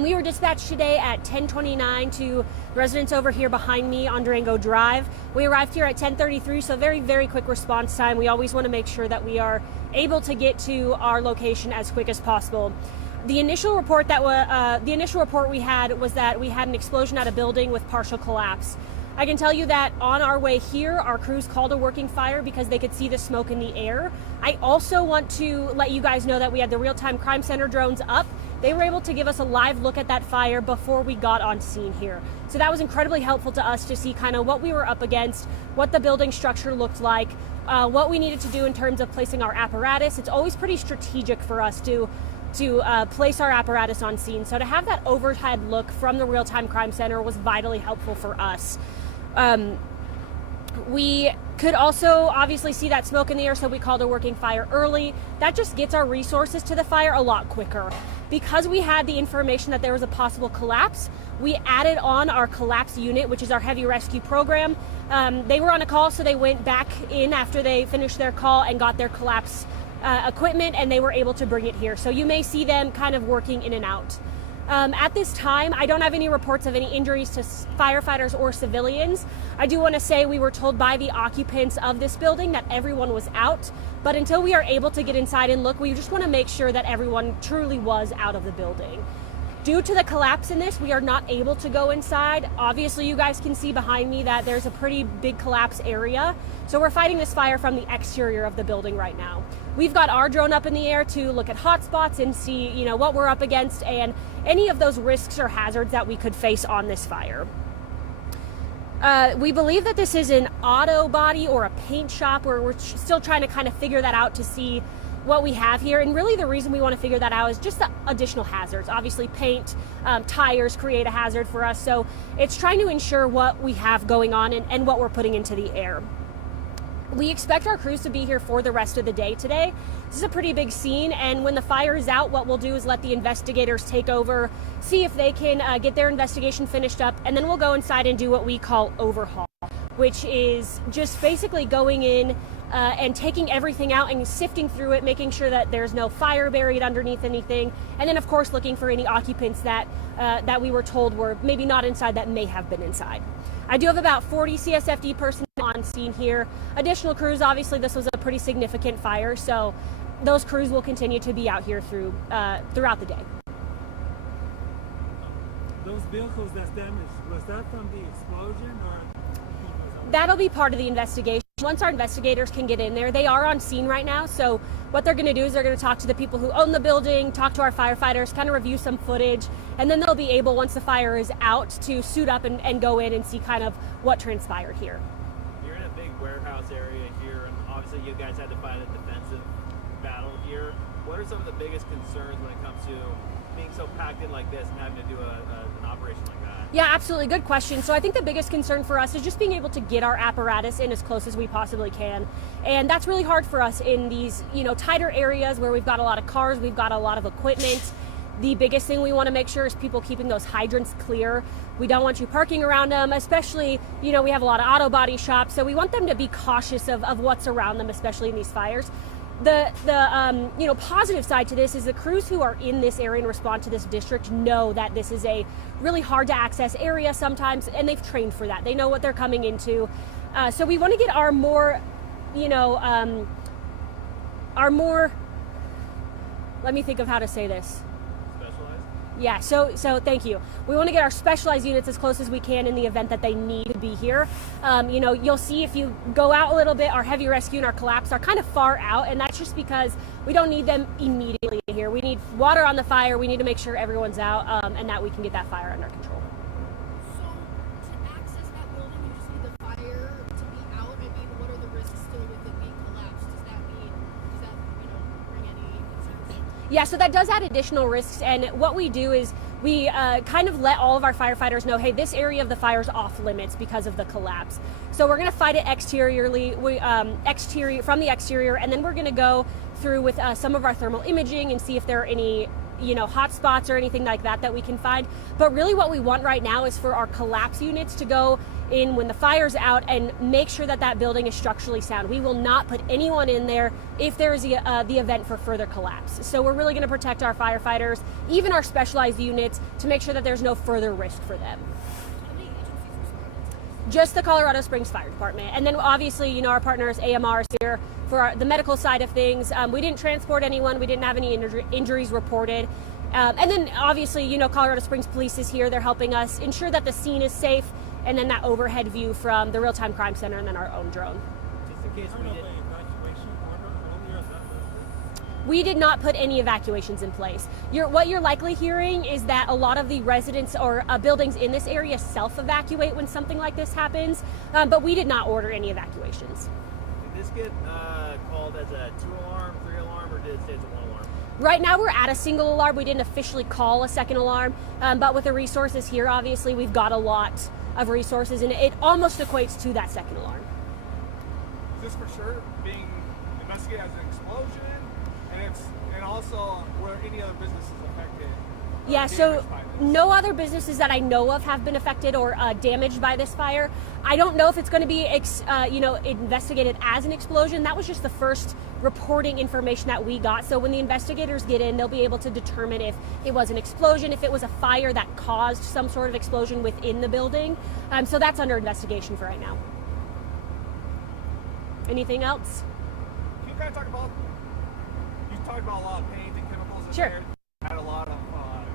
We were dispatched today at 10:29 to residents over here behind me on Durango Drive. We arrived here at 10:33, so very, very quick response time. We always want to make sure that we are able to get to our location as quick as possible. The initial report we had was that we had an explosion at a building with partial collapse. I can tell you that on our way here, our crews called a working fire because they could see the smoke in the air. I also want to let you guys know that we had the real-time crime center drones up. They were able to give us a live look at that fire before we got on scene here. So that was incredibly helpful to us to see kind of what we were up against, what the building structure looked like, what we needed to do in terms of placing our apparatus. It's always pretty strategic for us to place our apparatus on scene. So to have that overhead look from the real-time crime center was vitally helpful for us. We could also obviously see that smoke in the air, so we called a working fire early. That just gets our resources to the fire a lot quicker. Because we had the information that there was a possible collapse, we added on our collapse unit, which is our heavy rescue program. They were on a call, so they went back in after they finished their call and got their collapse equipment, and they were able to bring it here. So you may see them kind of working in and out. At this time, I don't have any reports of any injuries to firefighters or civilians. I do want to say we were told by the occupants of this building that everyone was out, but until we are able to get inside and look, we just want to make sure that everyone truly was out of the building. Due to the collapse in this, we are not able to go inside. Obviously, you guys can see behind me that there's a pretty big collapse area. So we're fighting this fire from the exterior of the building right now. We've got our drone up in the air to look at hotspots and see, what we're up against and any of those risks or hazards that we could face on this fire. We believe that this is an auto body or a paint shop, where we're still trying to kind of figure that out to see what we have here. And really the reason we want to figure that out is just the additional hazards. Obviously paint, tires create a hazard for us. So it's trying to ensure what we have going on and what we're putting into the air. We expect our crews to be here for the rest of the day today. This is a pretty big scene, and when the fire is out, what we'll do is let the investigators take over, see if they can get their investigation finished up, and then we'll go inside and do what we call overhaul, which is just basically going in and taking everything out and sifting through it, making sure that there's no fire buried underneath anything, and then of course looking for any occupants that we were told were maybe not inside that may have been inside. I do have about 40 CSFD personnel on scene here. Additional crews, obviously this was a pretty significant fire, so those crews will continue to be out here throughout the day. Those vehicles that's damaged, was that from the explosion or? That'll be part of the investigation. Once our investigators can get in there, they are on scene right now, so what they're going to do is they're going to talk to the people who own the building, talk to our firefighters, kind of review some footage, and then they'll be able, once the fire is out, to suit up and go in and see kind of what transpired here. You're in a big warehouse area here, and obviously you guys had to fight a defensive battle here. What are some of the biggest concerns when it comes to being so packed in like this and having to do an operation like that? Yeah, absolutely. Good question. So I think the biggest concern for us is just being able to get our apparatus in as close as we possibly can. And that's really hard for us in these, tighter areas where we've got a lot of cars, we've got a lot of equipment. The biggest thing we want to make sure is people keeping those hydrants clear. We don't want you parking around them, especially, we have a lot of auto body shops, so we want them to be cautious of what's around them, especially in these fires. The positive side to this is the crews who are in this area and respond to this district know that this is a really hard to access area sometimes, and they've trained for that. They know what they're coming into. So we want to get our more, let me think of how to say this. Yeah, so thank you. We want to get our specialized units as close as we can in the event that they need to be here. You'll see if you go out a little bit, our heavy rescue and our collapse are kind of far out, and that's just because we don't need them immediately here. We need water on the fire. We need to make sure everyone's out and that we can get that fire under control. So to access that building, you just need the fire to be out. I mean, what are the risks still with it being collapsed? Does that bring any concerns? Yeah, so that does add additional risks, and what we do is we kind of let all of our firefighters know, hey, this area of the fire is off limits because of the collapse. So we're going to fight it exteriorly, from the exterior, and then we're going to go through with some of our thermal imaging and see if there are any hot spots or anything like that we can find. But really what we want right now is for our collapse units to go in when the fire's out and make sure that building is structurally sound. We will not put anyone in there if there is the event for further collapse. So we're really going to protect our firefighters, even our specialized units, to make sure that there's no further risk for them. How many agencies responded? Just the Colorado Springs Fire Department. And then obviously, our partners, AMR, is here for the medical side of things. We didn't transport anyone. We didn't have any injuries reported. And then obviously, Colorado Springs Police is here. They're helping us ensure that the scene is safe. And then that overhead view from the real-time crime center and then our own drone. Just in case we did. Evacuation order earlier that We did not put any evacuations in place. What you're likely hearing is that a lot of the residents or buildings in this area self-evacuate when something like this happens, but we did not order any evacuations. Did this get called as a 2-alarm, 3-alarm, or did it stay as a 1-alarm? Right now we're at a single alarm. We didn't officially call a second alarm, but with the resources here, obviously, we've got a lot of resources, and it almost equates to that second alarm. Is this for sure being investigated as an explosion? And also, were any other businesses affected? Yeah, so damaged by this? no other businesses that I know of have been affected or damaged by this fire. I don't know if it's going to be investigated as an explosion. That was just the first reporting information that we got. So when the investigators get in, they'll be able to determine if it was an explosion, if it was a fire that caused some sort of explosion within the building. So that's under investigation for right now. Anything else? Can you kind of talk about, you talked about a lot of paint and chemicals in Sure. there. Had a lot of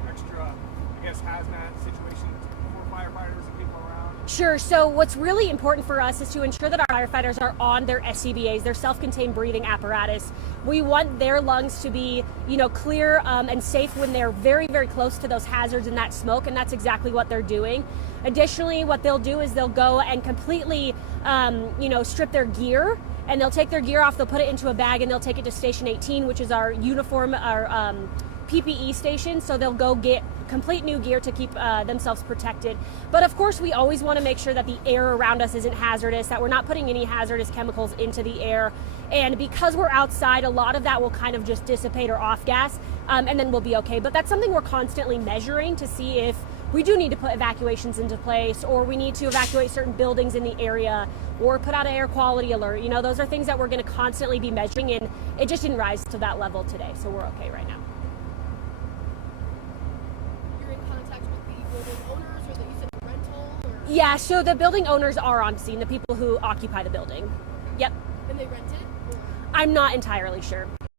extra, I guess, hazmat situations for firefighters and people around. Sure. So what's really important for us is to ensure that our firefighters are on their SCBAs, their self-contained breathing apparatus. We want their lungs to be, clear and safe when they're very, very close to those hazards and that smoke, and that's exactly what they're doing. Additionally, what they'll do is they'll go and completely, strip their gear, and they'll take their gear off, they'll put it into a bag, and they'll take it to Station 18, which is our uniform, our PPE station, so they'll go get complete new gear to keep themselves protected. But of course, we always want to make sure that the air around us isn't hazardous, that we're not putting any hazardous chemicals into the air. And because we're outside, a lot of that will kind of just dissipate or off gas, and then we'll be okay. But that's something we're constantly measuring to see if we do need to put evacuations into place, or we need to evacuate certain buildings in the area, or put out an air quality alert. Those are things that we're going to constantly be measuring, and it just didn't rise to that level today, so we're okay right now. Owners, or that you said rental, or Yeah, so the building owners are on scene, the people who occupy the building. Yep. and they rent it? Or? I'm not entirely sure.